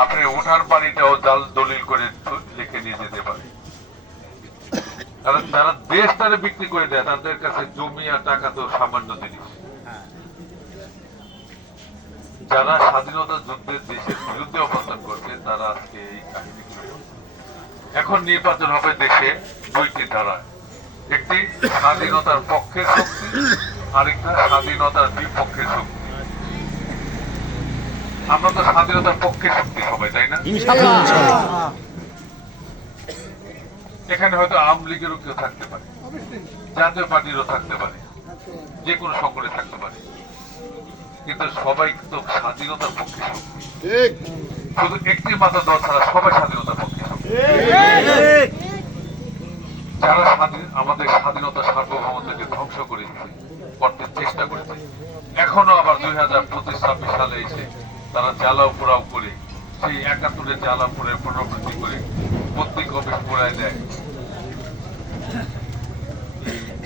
আপনি ওঠার বাড়িটাও জাল দলিল করে লিখে নিয়ে যেতে পারে। কারণ যারা দেশ তারা বিক্রি করে দেয়, তাদের কাছে জমি আর টাকা তো সামান্য জিনিস। যারা স্বাধীনতা যুদ্ধের দেশের বিরুদ্ধে অবস্থান করছে তারা আজকে এই কাহিনীগুলো। এখন নির্বাচন হবে দেশে দুইটি ধারা, একটি স্বাধীনতার পক্ষের শক্তি, আরেকটা স্বাধীনতার বিপক্ষের শক্তি। আমরা তো স্বাধীনতার পক্ষের শক্তি সবাই, তাই না? এখানে হয়তো আওয়ামী লীগেরও কেউ থাকতে পারে, জাতীয় পার্টিরও থাকতে পারে, যে কোনো সংগঠনে থাকতে পারে, কিন্তু সবাই তো স্বাধীনতার পক্ষে শক্তি। শুধু একটি মাথা দল ছাড়া সবাই স্বাধীনতার পক্ষে শক্তি। যারা আমাদের স্বাধীনতা সার্বভৌমত্বকে ধ্বংস করতে চেষ্টা করেছে, এখনো আবার 2025-26 সালে এসে তারা জ্বালাও পোড়াও করে সেই 71-এর জ্বালা পোড়ায় পুনরাবৃত্তি করে প্রত্যেক অফিস পোড়ায় দেয়।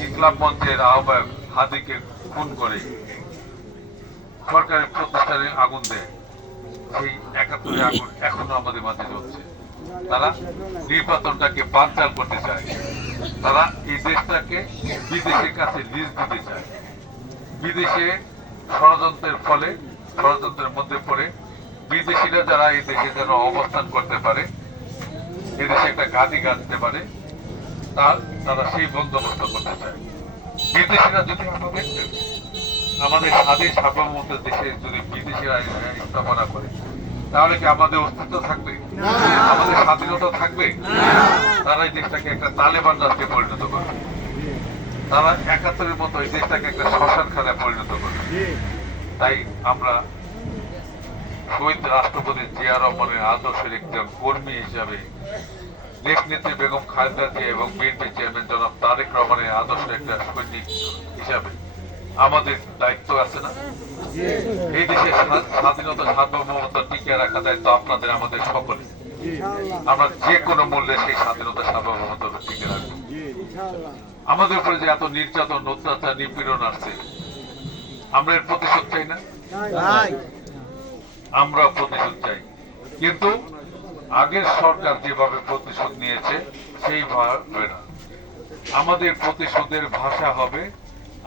ইনকলাব মঞ্চের আহ্বায়ক হাদিকে খুন করে সরকারি প্রতিষ্ঠানে আগুন দেয়। সেই 71-এর আগুন এখনো আমাদের মাঝে জ্বলছে। তারা নির্বাচনটাকে বানচাল করতে চায়, তারা এই দেশটাকে বিদেশের কাছে লিজ দিতে চায়। বিদেশে ষড়যন্ত্রের মধ্যে পড়ে বিদেশিরা যারা এই দেশে যেন অবস্থান করতে পারে, এদেশে একটা ঘাঁটি গাঁথতে পারে, তারা সেই বন্দোবস্ত করতে চায়। বিদেশিরা যদি আমাদের স্বাধীন সার্বভৌমত্ব দেশে যদি বিদেশিরা স্থাপনা করে, তাহলে কি আমাদের অস্তিত্ব থাকবে? আমাদের স্বাধীনতা থাকবে? তারা এই দেশটাকে একটা তালেবান রাষ্ট্রে পরিণত করবে। তারা 71-এর মতো এই দেশটাকে একটা শ্মশানখানায় পরিণত করবে। তাই আমরা শহীদ রাষ্ট্রপতি জিয়া রহমানের আদর্শের একজন কর্মী হিসাবে, দেশনেত্রী বেগম খালেদা জিয়া এবং বিএনপি চেয়ারম্যান জনাব তারেক রহমানের আদর্শের একটা সৈনিক হিসাবে আমাদের দায়িত্ব আছে না? এই দেশের স্বাধীনতা সার্বভৌমত্ব টিকিয়ে রাখা দায়িত্ব আপনাদের, আমাদের সকলে। আমরা যে কোনো মূল্যে সেই স্বাধীনতা সার্বভৌমত্ব টিকিয়ে রাখবো। আমাদের উপরে যে এত নির্যাতন, অত্যাচার, নিপীড়ন আসছে, আমরা এর প্রতিশোধ চাই না? আমরা প্রতিশোধ চাই, কিন্তু আগের সরকার যেভাবে প্রতিশোধ নিয়েছে সেইভাবে না। আমাদের প্রতিশোধের ভাষা হবে,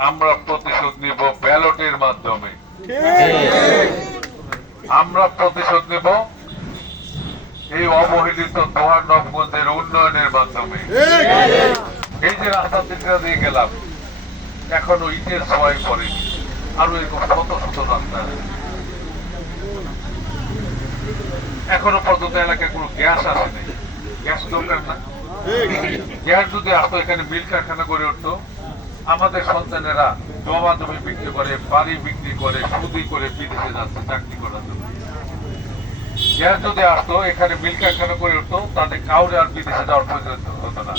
আমরা প্রতিশোধ নিব ব্যালটের মাধ্যমে। আমরা প্রতিশোধ নেব এই অবহেলিত দোহার নবগঞ্জের উন্নয়নের মাধ্যমে। এই যে রাস্তা দিয়ে গেলাম, এখনো ইটের ছোঁয়ায় পড়েনি, আরো এরকম শত শত রাস্তা আছে। এখনো পর্যন্ত এলাকায় কোনো গ্যাস আসেনি। গ্যাস দরকার না? গ্যাস যদি আসতো, এখানে মিল কারখানা গড়ে উঠতো, আমাদের সন্তানেরা জমা জমি বিক্রি করে, বাড়ি বিক্রি করে, সুদি করে বিদেশে যাচ্ছে চাকরি করার জন্য। গ্যাস যদি আসতো, এখানে মিল কারখানা গড়ে উঠতো, তাদের কাউরে আর বিদেশে যাওয়ার প্রয়োজন হতো না।